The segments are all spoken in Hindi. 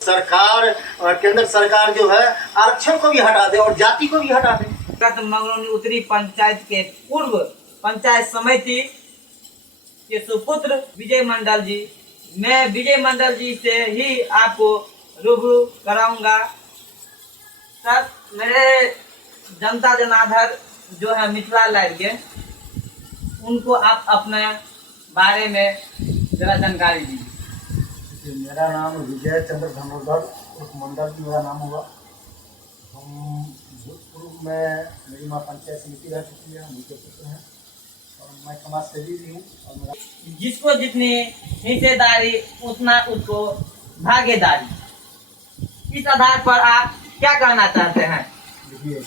सरकार केंद्र सरकार जो है आरक्षण को भी हटा दे और जाति को भी हटा दे। मंगरौनी उत्तरी पंचायत के पूर्व पंचायत समिति के सुपुत्र विजय मंडल जी, मैं विजय मंडल जी से ही आपको रूबरू कराऊंगा। सर, मेरे जनता जनार्दन जो है मिथिला लाइव के, उनको आप अपने बारे में जरा जानकारी दीजिए। मेरा नाम विजय चंद्र धनोधर उर्फ मंडल जी मेरा नाम होगा। हम भूतपूर्व में मेरी माँ पंचायत समिति रह चुकी है, हम उनके पुत्र हैं और मैं समाज सेवी भी हूँ। और मेरा जिसको जितनी हिस्सेदारी उतना उसको भागीदारी, इस आधार पर आप क्या कहना चाहते हैं? देखिए,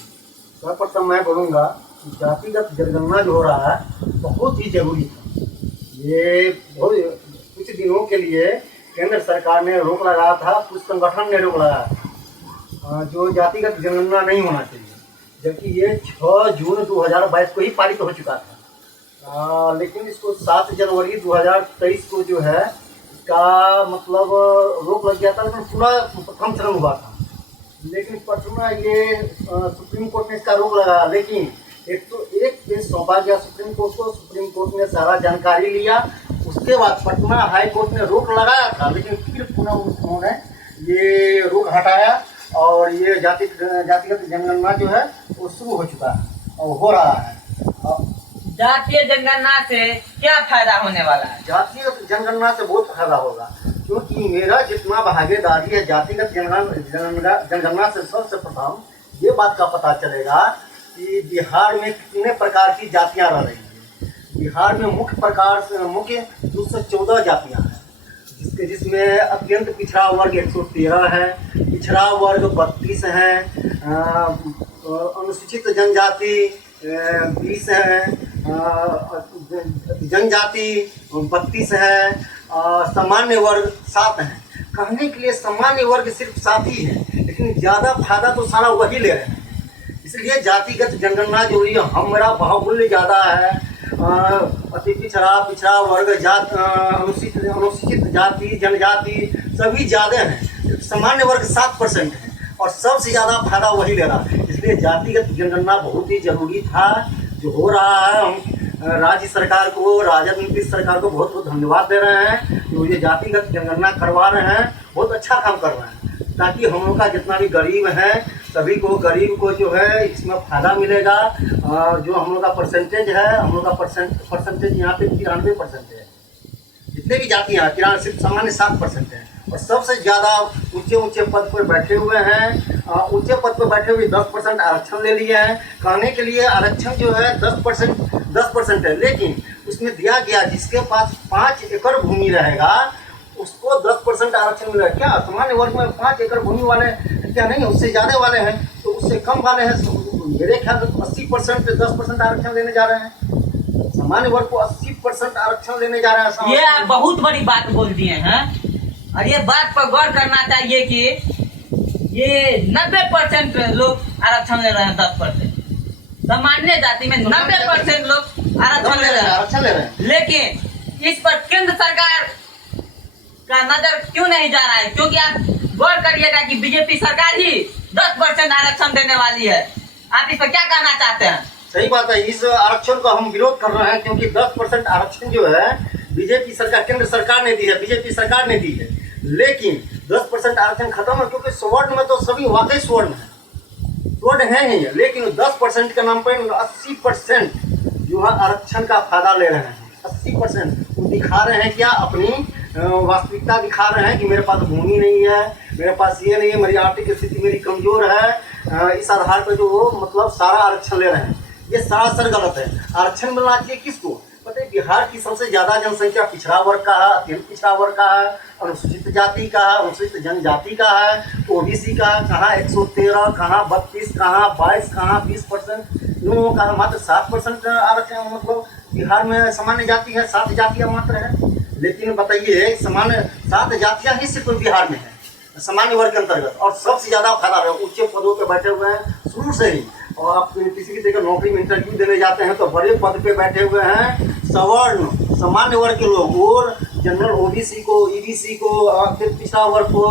सर्वप्रथम मैं बोलूँगा कि जातिगत जनगणना जो हो रहा है बहुत ही जरूरी था। ये बहुत कुछ दिनों के लिए केंद्र सरकार ने रोक लगाया था, कुछ संगठन ने रोक लगाया था जो जातिगत जनगणना नहीं होना चाहिए, जबकि ये 6 जून 2022 को ही पारित हो चुका था। लेकिन इसको 7 जनवरी 2023 को जो है इसका मतलब रोक लग गया था, लेकिन पूरा प्रथम चरण हुआ था। लेकिन पटना ये सुप्रीम कोर्ट ने इसका रोक लगाया, लेकिन 101 पेज सौंपा गया सुप्रीम कोर्ट को। सुप्रीम कोर्ट ने सारा जानकारी लिया, उसके बाद पटना हाई कोर्ट ने रोक लगाया था, लेकिन फिर पुनः उन्होंने ये रोक हटाया और ये जातिगत जनगणना जो है वो शुरू हो चुका है और हो रहा है। जातीय जनगणना से क्या फायदा होने वाला है? जातिगत जनगणना से बहुत फायदा होगा, क्योंकि मेरा जितना भागीदारी है जातिगत जनगणना से सबसे प्रथम ये बात का पता चलेगा कि बिहार में कितने प्रकार की जातियां रह रही हैं। बिहार में मुख्य 214 जातियां हैं, जिसमें अत्यंत पिछड़ा वर्ग 113 है, पिछड़ा वर्ग 32 है, अनुसूचित जनजाति 20 है, जनजाति 32 है, सामान्य वर्ग 7 है। कहने के लिए सामान्य वर्ग सिर्फ 7 ही है, लेकिन ज़्यादा फायदा तो सारा वही ले रहे हैं। इसलिए जातिगत जनगणना जो हुई है, हमारा बाहुल्य ज़्यादा है, अति पिछड़ा वर्ग अनुसूचित जाति जनजाति सभी ज़्यादा हैं, सामान्य वर्ग 7% है और सबसे ज़्यादा फायदा वही ले रहा है। इसलिए जातिगत जनगणना बहुत ही जरूरी था जो हो रहा है। हम राज्य सरकार को, राजद नीतीश सरकार को बहुत बहुत धन्यवाद दे रहे हैं जो ये जातिगत जनगणना करवा रहे हैं, बहुत अच्छा काम कर रहे हैं, ताकि हम लोग का जितना भी गरीब है सभी को, गरीब को जो है इसमें फ़ायदा मिलेगा। जो हम लोग का परसेंटेज है, हम लोग का परसेंटेज यहाँ पे 93% है। जितने भी जातियाँ हैं सिर्फ सामान्य 7% है और सबसे ज़्यादा ऊंचे पद पर बैठे हुए हैं। ऊंचे पद पर बैठे हुए 10% आरक्षण ले लिए हैं। कहने के लिए आरक्षण जो है 10% है, लेकिन उसमें दिया गया जिसके पास 5 एकड़ भूमि रहेगा उसको 10% आरक्षण मिलेगा। क्या सामान्य वर्ग में 5 एकड़ भूमि वाले क्या नहीं, उससे ज़्यादा वाले हैं, तो उससे कम वाले हैं। मेरे ख्याल से 80% 10% आरक्षण लेने जा रहे हैं। सामान्य वर्ग को 80% आरक्षण लेने जा रहे हैं। ये आप बहुत बड़ी बात बोल दिए हैं और ये बात पर गौर करना चाहिए कि ये 90% लोग आरक्षण ले रहे हैं। 10% सामान्य जाति में 90% लोग आरक्षण ले रहे हैं, लेकिन इस पर केंद्र सरकार का नजर क्यों नहीं जा रहा है? क्योंकि आप गौर करिएगा कि बीजेपी सरकार ही 10% आरक्षण देने वाली है। आप इस पर क्या कहना चाहते हैं? सही बात है, इस आरक्षण को हम विरोध कर रहे हैं, क्योंकि 10% आरक्षण जो है बीजेपी सरकार, केंद्र सरकार ने दी है, बीजेपी सरकार ने दी है। लेकिन 10% आरक्षण खत्म है, क्योंकि स्वर्ण में तो सभी वाकई स्वर्ण है ही, लेकिन 10% के नाम पर 80% जो है आरक्षण का फायदा ले रहे हैं। 80% वो दिखा रहे हैं क्या? अपनी वास्तविकता दिखा रहे हैं कि मेरे पास भूमि नहीं है, मेरे पास ये नहीं है, मेरी आर्थिक स्थिति मेरी कमजोर है। इस आधार पर जो वो मतलब सारा आरक्षण ले रहे हैं, ये सरासर गलत है। आरक्षण मिलना चाहिए किसको? पता है, बिहार की सबसे ज़्यादा जनसंख्या पिछड़ा वर्ग का है, अत्यंत पिछड़ा वर्ग का है, अनुसूचित जाति का है, अनुसूचित जनजाति का है, ओबीसी का कहाँ 113, कहाँ 32, कहाँ 22, कहाँ 20% लोगों का, मात्र 7% आरक्षण। मतलब बिहार में सामान्य जाति है 7 जातियाँ मात्र है। लेकिन बताइए, सामान्य 7 जातियाँ ही सिर्फ बिहार में है सामान्य वर्ग के अंतर्गत, और सबसे ज़्यादा फायदा रहा है। ऊंचे पदों पे बैठे हुए हैं शुरू से ही, और आप किसी की जगह नौकरी में इंटरव्यू देने जाते हैं तो बड़े पद पे बैठे हुए हैं सवर्ण सामान्य वर्ग के लोग, और जनरल ओबीसी को, ईबीसी को, फिर पिछड़ा वर्ग को,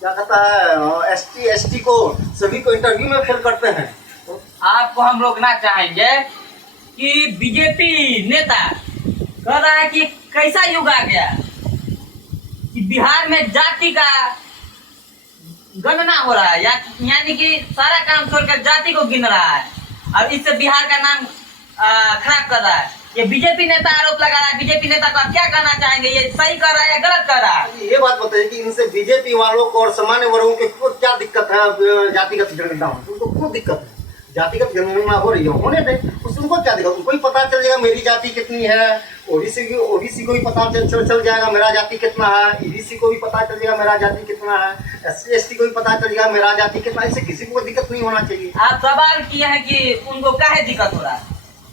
क्या कहता है एसटी, एसटी को, सभी को इंटरव्यू में फेल करते हैं। तो आपको हम रोकना चाहेंगे कि बीजेपी नेता कह रहा है कि कैसा युग आ गया कि बिहार में जाति का गणना हो रहा है, यानी कि सारा काम छोड़कर जाति को गिन रहा है और इससे बिहार का नाम खराब कर रहा है। ये बीजेपी नेता आरोप लगा रहा है। बीजेपी नेता को आप क्या कहना चाहेंगे, ये सही कर रहा है या गलत कर रहा है? ये बात बताइए कि इनसे बीजेपी वालों को और सामान्य वर्गों को क्या दिक्कत है? जातिगत जनगणना उनको क्यों दिक्कत है? जातिगत जनगणना हो रही है, होने दें, उसको क्या दिक्कत? उनको ही पता चल जाएगा मेरी जाति कितनी है। ओबीसी को भी पता चल जाएगा मेरा जाति कितना है। ईबीसी को भी पता चल जाएगा मेरा जाति कितना है। एससी एसटी को भी पता चल जाएगा मेरा जाति कितना है। इससे किसी को दिक्कत नहीं होना चाहिए। आप सवाल किए हैं कि उनको काहे दिक्कत हो रहा है,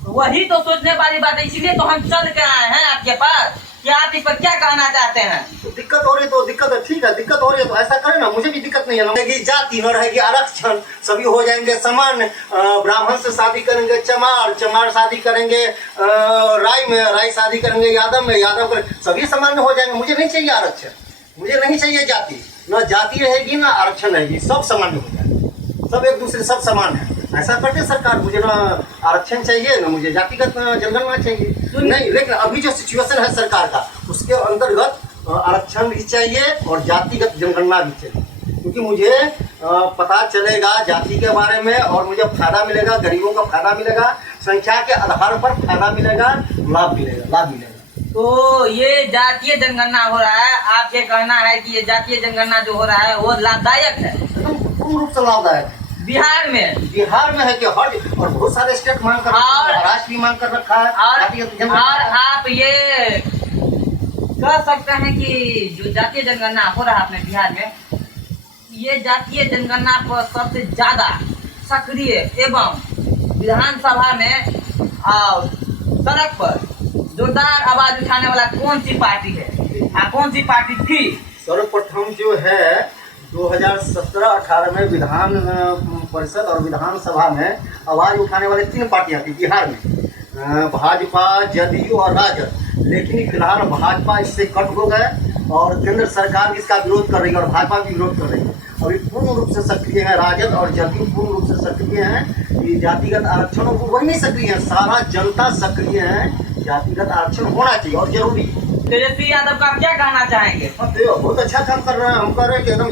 तो वही तो सोचने वाली बात है। इसीलिए तो हम चल के आए हैं आपके पास कि आप इस पर क्या कहना चाहते हैं। तो दिक्कत हो रही तो दिक्कत है, ठीक है, दिक्कत हो रही है तो ऐसा करें ना, मुझे भी दिक्कत नहीं है ना। रहेगी जाति, न रहेगी आरक्षण, सभी हो जाएंगे समान। ब्राह्मण से शादी करेंगे चमार, चमार शादी करेंगे राय में, राय शादी करेंगे यादव में, यादव करेंगे, सभी समान हो जाएंगे। मुझे नहीं चाहिए आरक्षण, मुझे नहीं चाहिए जाति, न जाति रहेगी ना आरक्षण रहेगी, सब समान हो जाएंगे, सब एक दूसरे सब समान है। ऐसा करते सरकार, मुझे ना आरक्षण चाहिए ना मुझे जातिगत जनगणना चाहिए नहीं। लेकिन अभी जो सिचुएशन है सरकार का, उसके अंतर्गत आरक्षण भी चाहिए और जातिगत जनगणना भी चाहिए, क्योंकि मुझे पता चलेगा जाति के बारे में और मुझे फायदा मिलेगा, गरीबों का फायदा मिलेगा, संख्या के आधार पर फायदा मिलेगा, लाभ मिलेगा। तो ये जातीय जनगणना हो रहा है, आपके कहना है कि ये जातीय जनगणना जो हो रहा है वो लाभदायक है? एकदम पूर्ण रूप से लाभदायक है। बिहार में है कि हर और बहुत सारे स्टेट मांग कर, महाराष्ट्र भी मांग कर रखा है। और आप ये कह सकते हैं कि जो जातीय जनगणना हो रहा है अपने बिहार में, ये जातीय जनगणना पर सबसे ज्यादा सक्रिय एवं विधानसभा में और सड़क पर जोरदार आवाज उठाने वाला कौन सी पार्टी है, कौन सी पार्टी थी? सर्वप्रथम जो है 2017-18 में विधान परिषद और विधानसभा में आवाज उठाने वाले 3 पार्टियां थी बिहार में, भाजपा, जदयू और राजद। लेकिन फिलहाल भाजपा इससे कट हो गए और केंद्र सरकार इसका विरोध कर रही है और भाजपा भी विरोध कर रही है। अभी पूर्ण रूप से सक्रिय है राजद और जदयू, पूर्ण रूप से सक्रिय है कि जातिगत आरक्षणों को वही नहीं सक्रिय है, सारा जनता सक्रिय है। जातिगत आरक्षण होना चाहिए और जरूरी। तेजस्वी यादव का क्या कहना चाहेंगे? बहुत अच्छा काम कर रहे हैं, हम कर रहे हैं कि एकदम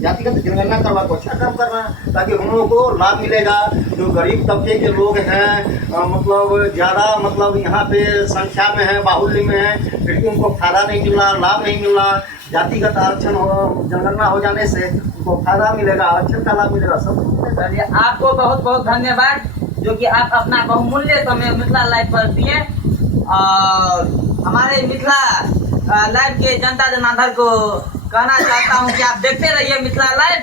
जातिगत जनगणना करवा को अच्छा काम कर रहे हैं, ताकि हम लोगों को लाभ मिलेगा। जो गरीब तबके के लोग हैं, मतलब ज़्यादा मतलब यहाँ पे संख्या में है, बाहुल्य में है, फिर उनको फायदा नहीं मिल रहा, लाभ नहीं मिल रहा। जातिगत आरक्षण जनगणना हो जाने से उनको फायदा मिलेगा, आरक्षण का लाभ मिलेगा, सब। चलिए, आपको बहुत बहुत धन्यवाद जो कि आप अपना बहुमूल्य समय मिथिला लाइव पर दिए और हमारे मिथिला लाइव के जनता जनार्दन को कहना चाहता हूं कि आप देखते रहिए मिथिला लाइव।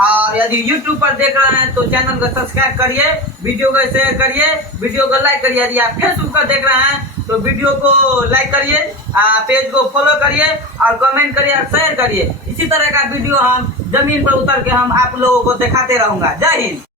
और यदि YouTube पर देख रहे हैं तो चैनल को सब्सक्राइब करिए, वीडियो को शेयर करिए, वीडियो को लाइक करिए। यदि आप फेसबुक पर देख रहे हैं तो वीडियो को लाइक करिए, पेज को फॉलो करिए और कमेंट करिए और शेयर करिए। इसी तरह का वीडियो हम जमीन पर उतर के हम आप लोगों को दिखाते रहूंगा। जय हिंद।